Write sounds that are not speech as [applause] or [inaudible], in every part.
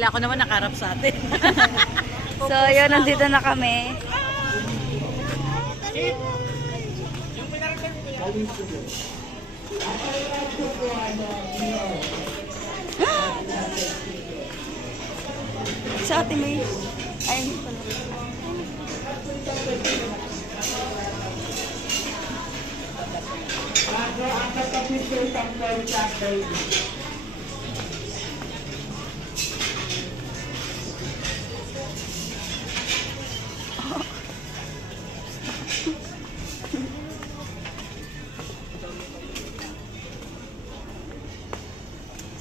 Hala ko naman nakarap sa atin. [laughs] So, yun, nandito na kami. [gasps] Sa ate may... Ay, hindi pala.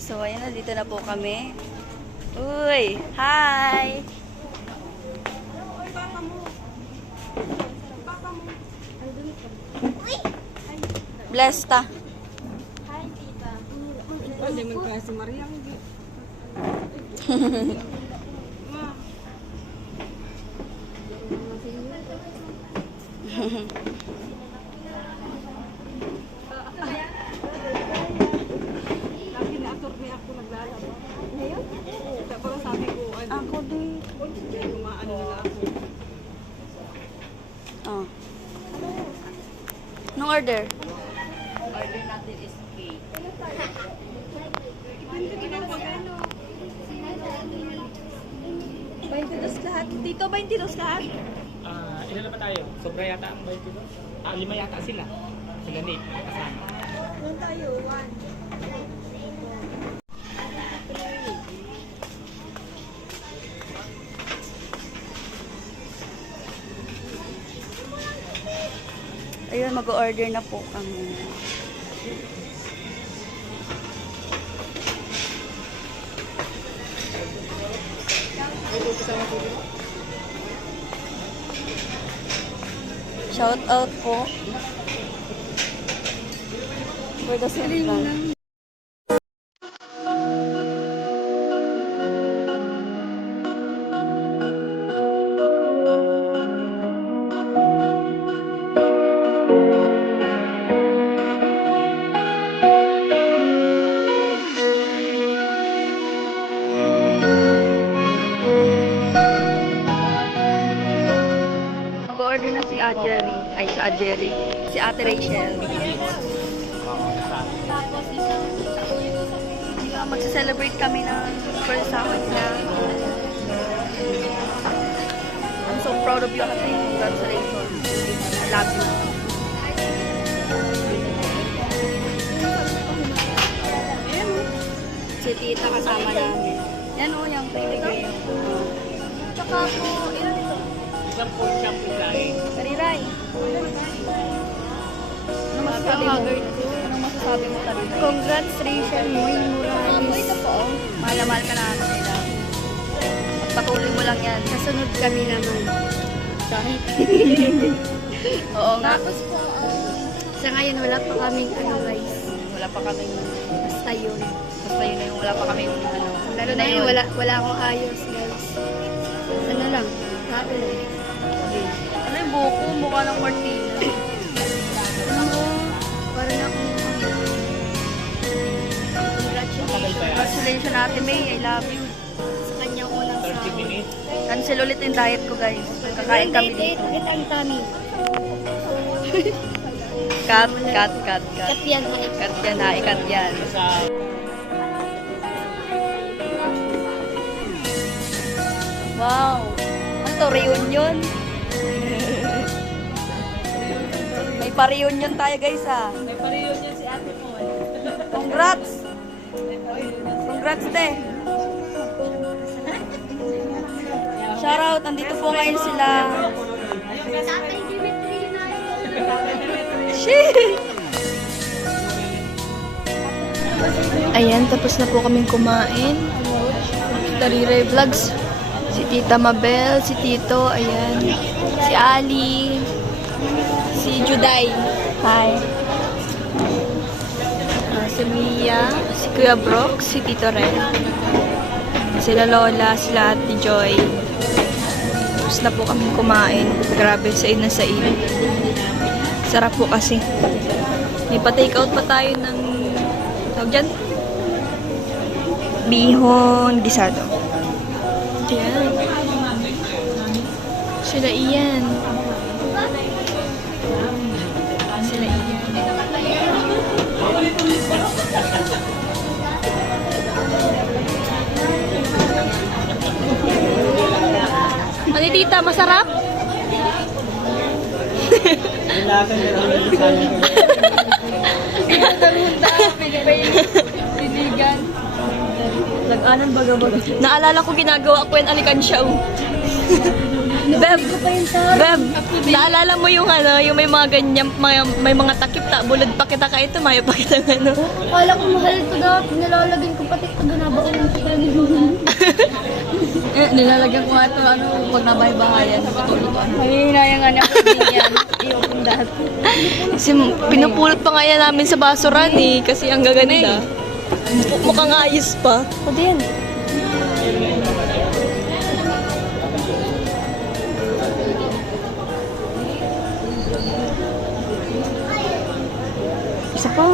So, ayan na, dito na po kami. Uy! Hi! Blessed ta. Hindi man kaya si Maria. [laughs] Lagi na ator niya ako naglalaba. Ngayon? Pero sabi ko, ano, Ako din. hindi kumaano nila ako. Oh. Nung order? Order natin is cake. lahat. Dito, 22 lahat? Ah, ilan na ba tayo? Sobra yata ang ko. Ah, lima yata sila. Sila Nate, kasama. Doon tayo, 1. Ayun, mag-order na po kami. Shout out po. For the Switzerland. Kami ng first sahod na. I'm so proud of you, Ate. Congratulations. I love you. Si tita kasama namin. Yan o, yung pinigay. Tsaka po, ilan ito? Isang po shampoo lain. Kariray. Ano masasabi mo? Ano masasabi mo, Kariray? Congrats, Rachel Moy Morales. Ito po. Mahal na mahal ka namin nila. At patuloy mo lang yan. Kasunod kami naman. Kahit. [laughs] Oo nga. Tapos po, um, sa ngayon wala pa kaming ano guys. Wala pa kaming, Basta yun. basta yun na yung wala pa kaming ano. Lalo na yun, wala, wala akong ayos guys. Ano lang, happy. Ano yung buko? Mukha ng Martina. Pa yan. Congratulations, Ate May. I love you. sa kanyang unang 30 minutes. Cancel ulit yung diet ko, guys. Kakain kami dito. Wait, ang tummy. Cut, cut, cut, cut. Kat yan? Cut yan, ha? Ikat yan. Sa Wow! Ano to? Reunion? [laughs] May pa-reunion tayo, guys, ha? May niya si ate mo eh. Congrats! Congrats, te! Shoutout! Nandito po ngayon sila. Ayan, tapos na po kaming kumain. Tita Riray Vlogs. Si Tita Mabel, si Tito, ayan. Si Ali. Si Juday. Hi. Ah, si Mia, Kuya Brooke, si Tito Ren. Sila Lola, sila Ate Joy. Tapos na po kami kumain. Grabe, sa na sa Sarap po kasi. May pa-take out pa tayo ng tawag dyan? Bihon gisado. Yan. Sila iyan. Ano tita, masarap? Nag-anan baga-baga. Naalala ko ginagawa ko yung alikansyaw. Beb, Beb, naalala mo yung ano, yung may mga ganyan, may, may mga takip, ta, bulod pa kita ka ito, mayo pa kita ng ano. Kala ko mahal ito dapat. Nilalagyan ko pati ito. Ganaba ko ng. [laughs] Eh, nilalagyan ko nga ito, ano, pag nabahay-bahayan, matulog ko. Nanginayang nga niya ko din yan. I-open that. Kasi pinupulot pa nga yan namin sa basuran eh, kasi ang gaganda. Mu- Mukhang ayos pa. O din. Isa pa.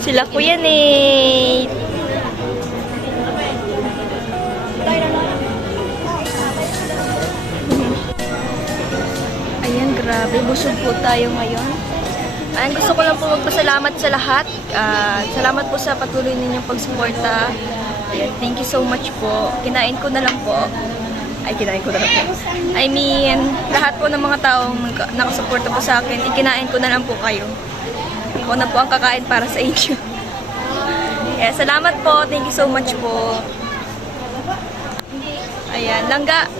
Sila kuya Nate. Ayan, grabe. Busog po tayo ngayon. Ayan, gusto ko lang po magpasalamat sa lahat. Ah, salamat po sa patuloy ninyong pagsuporta. Thank you so much po. Kinain ko na lang po. Ay, kinain ko na lang po. I mean, lahat po ng mga taong nakasuporta po sa akin, ikinain ko na lang po kayo. Ako na po ang kakain para sa inyo. [laughs] Kaya salamat po. Thank you so much po. Ayan, langga.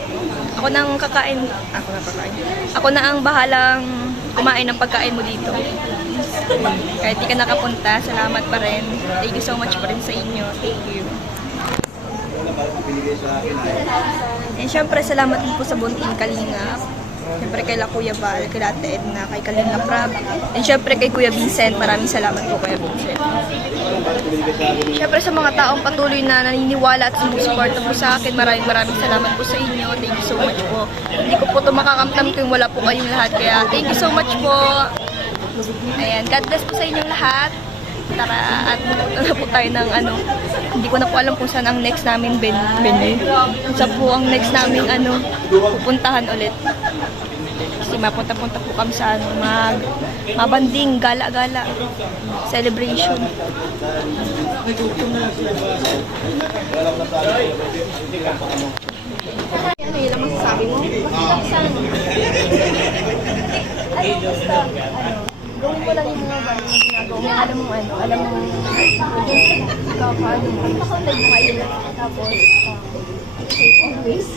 Ako nang kakain. Ako na kakain. Ako na ang bahalang kumain ng pagkain mo dito. Kahit di ka nakapunta, salamat pa rin. Thank you so much pa rin sa inyo. Thank you. And syempre, salamat din po sa Bunting Kalingap. Syempre kay La Kuya Val, kay Ate Edna, kay Kalinga Prab. And syempre kay Kuya Vincent, maraming salamat po Kuya Vincent. Syempre sa mga taong patuloy na naniniwala at sumusuporta po sa akin, maraming maraming salamat po sa inyo. Thank you so much po. Hindi ko po ito makakamtam kung wala po kayong lahat. Kaya thank you so much po. Ayan, God bless po sa inyong lahat. Tara, at pupunta na po tayo ng ano, hindi ko na po alam kung saan ang next namin ben venue. Saan po ang next namin ano, pupuntahan ulit. Mapunta-punta po kami sa ano, mag, mabanding, gala-gala, celebration. Ano ang masasabi mo? Ano, basta, ano, lang yung mga bagay na. Alam mo, ano, alam mo, ikaw ka, ano, pagpakaunlad mo. Tapos, um, always.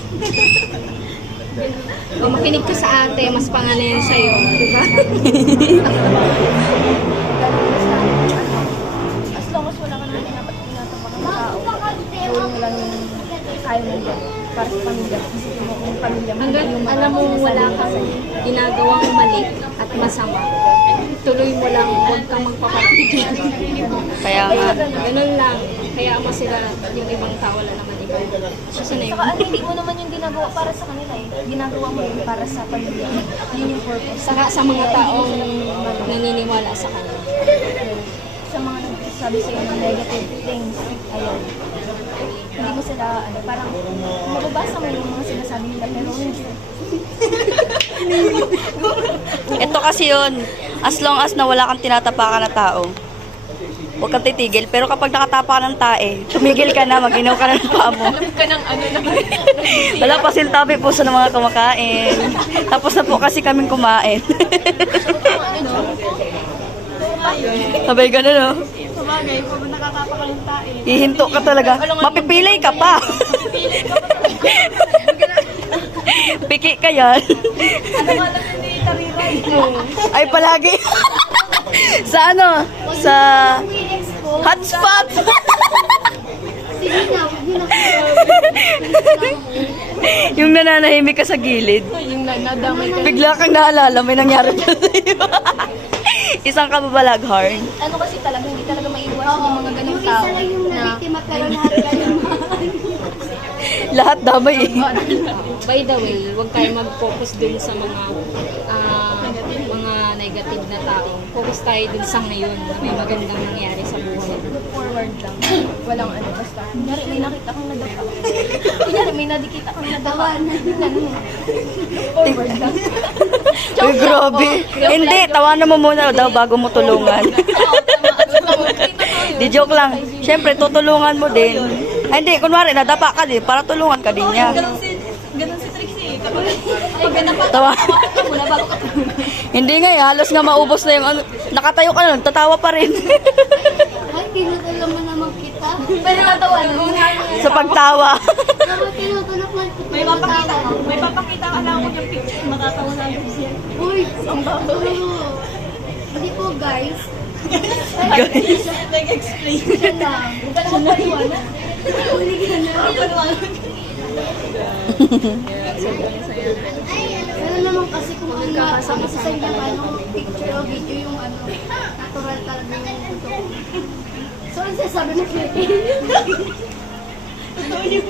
Kung makinig ka sa ate, mas panganay yan sa'yo. Di ba? As long as wala ka naman dapat tinatapak ng tao, gawin mo lang yung kaya mo dyan para sa pamilya. Isipin mo kung pamilya mo. Hanggat yung alam mo wala sa kang ginagawang mali at masama, tuloy mo lang, huwag kang magpapatigil. Kaya nga, Ganun lang. Kaya mo sila, yung ibang tao, wala naman. Saka ano, hindi mo naman yung ginagawa para sa kanila eh. Ginagawa mo yun para sa pamilya. Yun yung purpose. Saka sa mga taong naniniwala sa kanya. Sa mga nagsasabi sa'yo ng negative things, ayun. Hindi mo sila, ano, parang mababasa mo yung mga sinasabi nila, pero hindi. [laughs] ito kasi yun, as long as na wala kang tinatapakan na tao, huwag kang titigil. Pero kapag nakatapakan ng tae, tumigil ka na, mag-inaw ka na ng paa mo. Alam ka ng ano naman. [laughs] Wala pa siltabi po sa mga kumakain. Tapos na po kasi kaming kumain. Sabay ganun, no? Sabagay, pag nakatapa ka ng tae. Ihinto ka talaga. Mapipilay ka pa. [laughs] Piki ka yan. Ay, palagi. [laughs] sa ano? Sa... Hotspot! [laughs] Yung nananahimik ka sa gilid. Yung na- nadamay ka. Bigla kang naalala, may nangyari pa sa'yo. Isang kababalagharn. Ano kasi talaga, hindi talaga maiiwasan yung mga ganong tao. Yung isa lang yung nabiktima pero [laughs] lahat damay eh. [laughs] By the way, huwag tayo mag-focus dun sa mga ah, mga negative na tao. Focus tayo dun sa ngayon na may magandang nangyari sa forward lang. Walang ano, basta. Kunyari, may nakita kang nadapa. Kunyari, may nadikita kang nadapa. Forward lang. [laughs] Uy, grabe. Hindi, tawanan mo muna daw bago mo tulungan. [laughs] [laughs] Di joke lang. Siyempre, tutulungan mo din. Ay, hindi, kunwari, nadapa ka din, para tulungan ka din niya. Tawa. Muna bago ka Hindi nga, eh, halos nga maubos na yung ano. Nakatayo ka na, tatawa pa rin. Tinutulong mo naman kita. Pero natawa na. sa pagtawa. Pero tinutulong mo kita. May papakita ka. May papakita ka lang ako yung picture, matatawa na siya. Uy, ang bato. Hindi po, guys. Guys. Nag-explain. Siya lang. Huwag ka lang magpaliwanag. Huli ka na. Pero naman kasi kung ano, sa inyo, ano, picture o video yung ano, natural talaga yung totoo. So, ano sasabi mo kaya? Totoo yung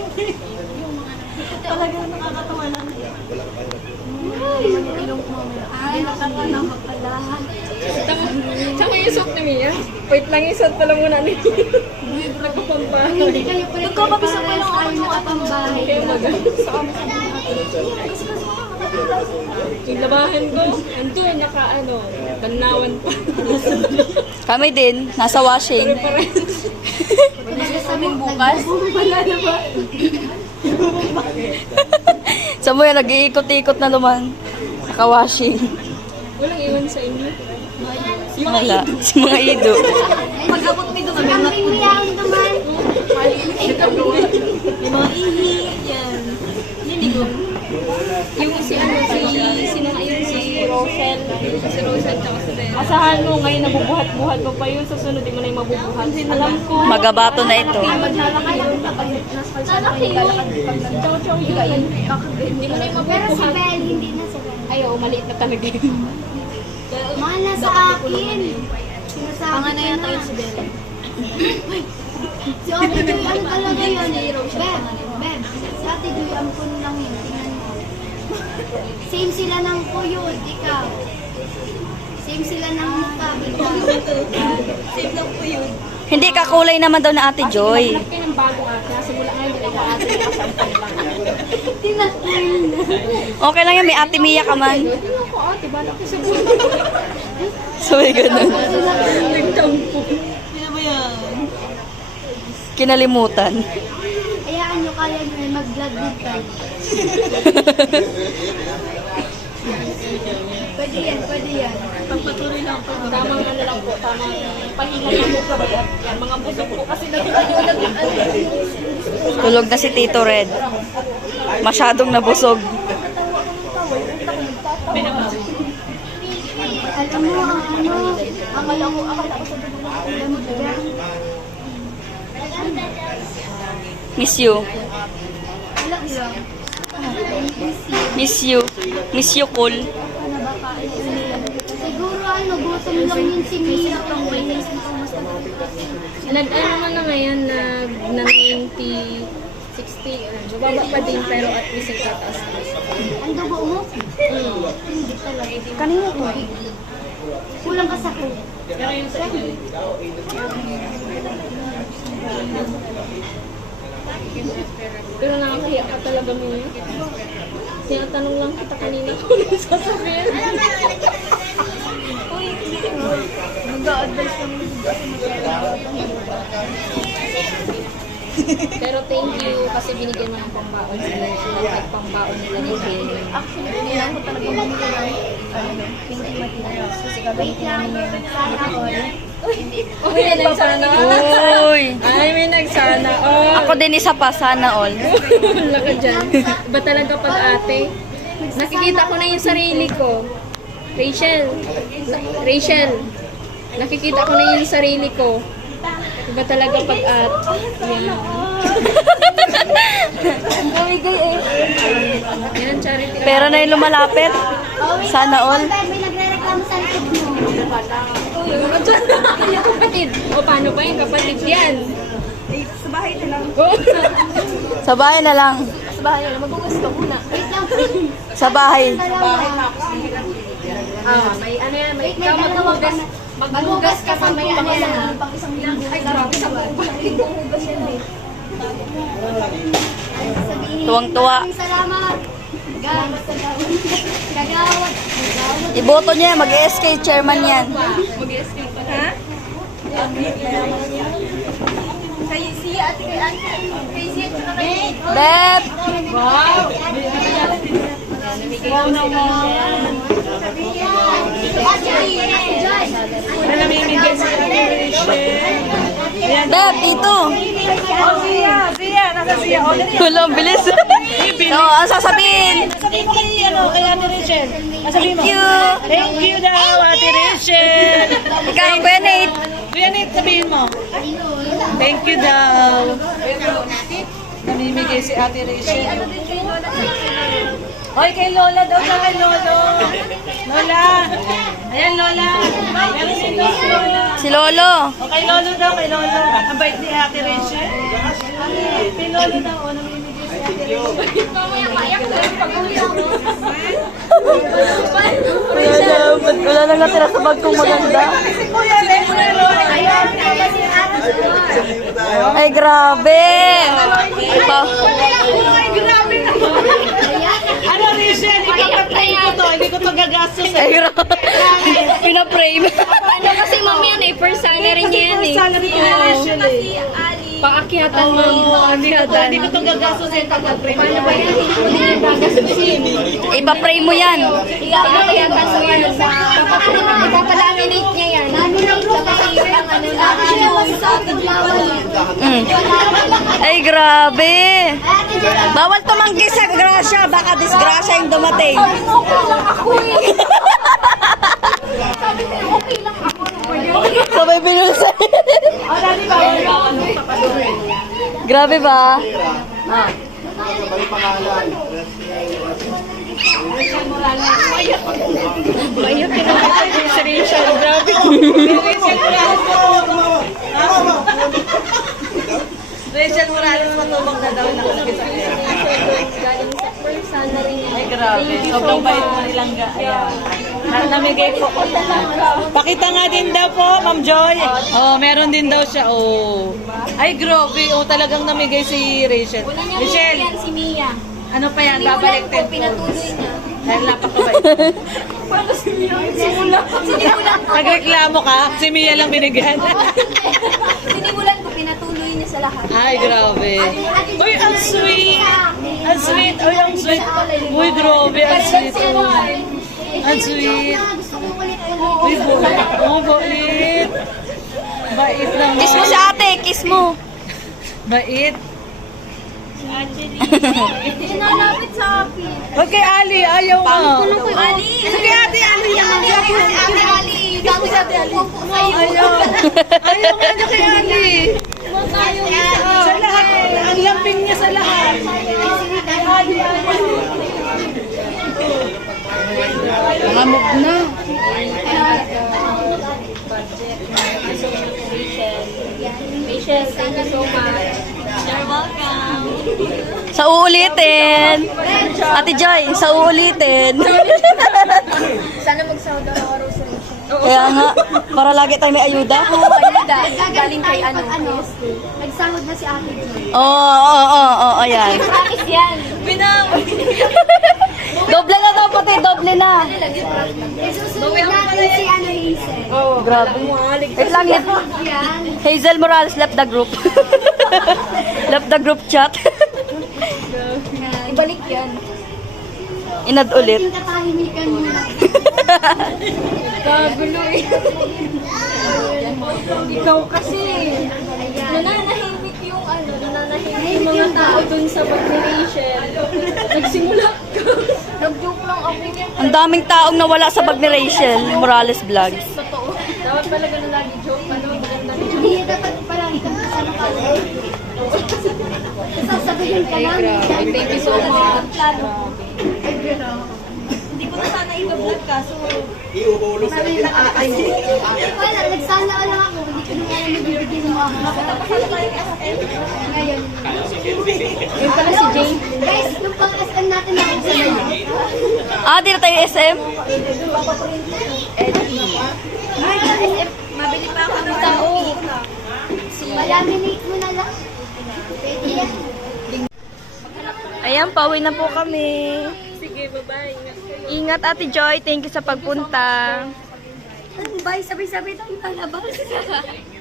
Talagang nakakatawa lang. Ay, ilong mo. Ay, nakakatawa pala. Tsaka yung suot ni Mia. Wait lang yung suot pala muna ni Nagpapambahay. Hindi kayo pala. Nagkakabisa pa lang ako ng kapambahay. Kaya maganda sa amin. Yung ko, andun, naka ano, tanawan pa. Kami din, nasa washing. Sabing bukas? Wala na ba? Sa mo yan, nag-iikot-ikot na naman. Naka-washing. Walang iwan sa inyo. Wala. [laughs] Sa mga ido. Pag-abot mo doon, kambing miyaon naman. Yung mga ihi, yan. Niligo. Yung si ano, si, sino nga yun, si Rosel. Si Rosel, tsaka si Bella. Asahan mo, ngayon nabubuhat-buhat mo pa yun, sa sunod di mo na yung mabubuhat. Alam ko. Magabato na ito. Maglalakad yun Chow-chow yun. Hindi mo na yung Pero si mabubuhat. Belle, hindi na si Belle. Ay, oo, maliit na talaga yun. Mahal na sa akin. Sinasabi Pangan na yata yun si Belle. si Ate Joy, ano talaga [laughs] yun? Beb, Beb, si Ate Joy, ampun lang yun. Same sila ng kuyod, ikaw. Same sila ng mukha, ikaw. Same ng kuyod. Hindi, kakulay naman daw na Ate Joy. Kayo ng bagong ate. Simula ngayon, hindi ako ate. Tinatay na. Okay lang yan, may Ate Mia ka man. Hindi ako ate, balak ko sa buhay. So, may ganun. Nagtampo. Kinalimutan. Hayaan nyo, kaya nyo mag-vlog din tayo. Pwede yan, pwede yan. Pagpatuloy lang po. Tamang ano lang po, tamang pahinga lang po sa bagat. Yan, mga busog po kasi nag-ano. Tulog na si Tito Red. Masyadong nabusog. Alam mo, ang ano, akala ko, akala ko sa dulo mo? Miss you. Wala lang. Miss you. Miss you. Ano ko nila? Siguro ano, gutom lang yun si Mia pang waitress na kumusta ba? Nag-ano naman na ngayon, nag na 90, 60, ano, bababa pa din pero at least ang tataas na. Ang dugo mo? Hindi talaga. Kanina to? Kulang ka sa ko. Pero yung sa Pero nakakahiya ka talaga mo yun. Tinatanong lang kita kanina kung ano sasabihin. Nag-a-advise kami Pero thank you kasi binigyan mo ng pambaon sila. Kahit pambaon nila ni Jane. Actually, kailangan ko talaga mamili ng ano, hindi materials. Kasi gagamitin namin yung alcohol. Uy, may nagsana Uy. Ay, may nagsana all. Ako din isa pa, sana all. [laughs] Wala ka dyan. Ba talaga pag ate? Nakikita ko na yung sarili ko. Rachel. Rachel. Nakikita ko na yung sarili ko. Iba talaga pag at. Yan. Eh. Yan ang charity. Pera na yung lumalapit. Sana all. May nagre-reklamo sa likod mo. Yung kapatid. O paano ba yung kapatid yan? Sa bahay na lang. Sa bahay na lang. Magbukas ka muna. Wait lang. Sa bahay. Ah, may ano yan. May, ikaw maghugas. na. Maghugas ka sa may ano yan. Pang isang linggo. Ay, grabe sa Maghugas yan eh. Tuwang-tuwa. Salamat. Gagawad. Gagawad. Iboto niya, mag-SK chairman yan. Ha? Kay si ate kay ate. Kay si na kay Beb! Wow! Wow naman. Na namimigay sa Beb, dito! Oh, Zia, Zia, nasa. Wala, ang bilis. Oo, ang sasabihin. Sabihin mo kay, ano, kay Ate Rachel. Ah, sabihin mo. Thank you. Thank you daw, Ate Rachel. Ikaw, Kuya Nate. Kuya Nate, sabihin mo. Thank you daw. Namimigay si Ate Rachel. Hoy, kay Lola daw sa kay Lolo. Lola. Ayan, Lola. Meron si Lola. Si Lolo. O kay Lolo daw, kay Lolo. Ang bait ni Ate Rachel. Kay Lolo daw, o namimigay si Ate Rachel. Wala na, wala na natira sa bag kong maganda. Kuya Ay, grabe. Pa Ano, Rachel? Ipapatay ko to. Hindi ko to gagastos eh. Ay, grabe. Pinaprame. Ano kasi mami yan eh, first salary niya yan eh. Salary ko na Rachel eh. Paakyatan mo. Hindi ko to, hindi ko to gagastos eh. Pag-print. Paano ba yan? Hindi niya gagastusin. Ipaprame mo yan. Paakyatan mo yan. Ipapalaminate niya yan. Ano lang Tapos ang ano Mm. Ay, grabe. Bawal tumanggi sa grasya. Baka disgrasya yung dumating. Sabay binulsa. Grabe ba? Mayak ka na sa Rachel. Grabe. Rachel Morales matubang na daw nakalagay sa kanya. Galing sa first salary niya. Ay, grabe. Sobrang bait mo nilang ga. Ayan. Na- Namigay po. Pakita nga din daw po, Ma'am Joy. Oh, meron din daw siya. Oh. Ay, grabe. Oh, talagang namigay si Rachel. Una niya Rachel, yan si Mia. ano pa yan? Babalik po. Pinatuloy niya. Dahil napakabait. [laughs] Paano si Mia? Sinimulan ko. Sinimulan ko. Nagreklamo ka? Si Mia lang binigyan. Sinimulan ko. Pinatuloy. Ay, grabe. Uy, ang sweet. Ang sweet. Uy, ang sweet. Uy, grabe. Ang sweet. Oh. Ang sweet. Uy, bait. Oh, bait. Bait naman. Kiss mo si ate. Kiss mo. Bait. Pinalapit sa akin. Huwag kay Ali. Ayaw mo. Ali! Sige, ate Ali. Ali! Ate Ali! Ate Ali. Ayaw. Ayaw nga niya kay Ali. Sa lahat. Ang lamping niya sa lahat. Move na. Rachel, thank you so much. You're welcome. Sa uulitin. Ate Joy, sa uulitin. Sana mag-sound ako Rachel. Kaya nga, para lagi tayo may ayuda. Ayuda, galing kay ano. Ano? Nagsahod na si Ate Joy. Oo, oo, oo, oo, ayan. Promise yan. [laughs] Doble na daw pati, doble na. Eh, susunod natin si ano Hazel. Grabe. Wait lang. Yan. Hazel Morales left the group. [laughs] left the group chat. [laughs] Ibalik yan. Inad ulit. Yung katahimikan niya. Gagulo eh. Ikaw kasi. Nananahimik yung ano, nananahimik yung mga tao dun sa vaccination. Nagsimula ka. Nag-joke lang ako. Ang daming taong nawala sa bag ni Rachel Morales Vlogs. Totoo. Dapat pala ganun lagi joke. Ano, maganda rin. Hindi, dapat pala ikaw sa Sasabihin ka lang. Thank you so much. Ay, grabe ko na sana i-vlog kaso Wala, nagsana lang ako. Hindi ko na alam nabibigyan mo ako. Ngayon. Yun pala si Jane. Guys, yung pang-SM natin ako sa Ah, di na tayo SM? Mabili pa ako ng tao. Malaminate mo na lang. Pwede yan. Ayan, pauwi na po kami. Sige, bye-bye. Ingat Ate Joy, thank you sa pagpunta. Bye, sabay-sabay tayo palabas. [laughs]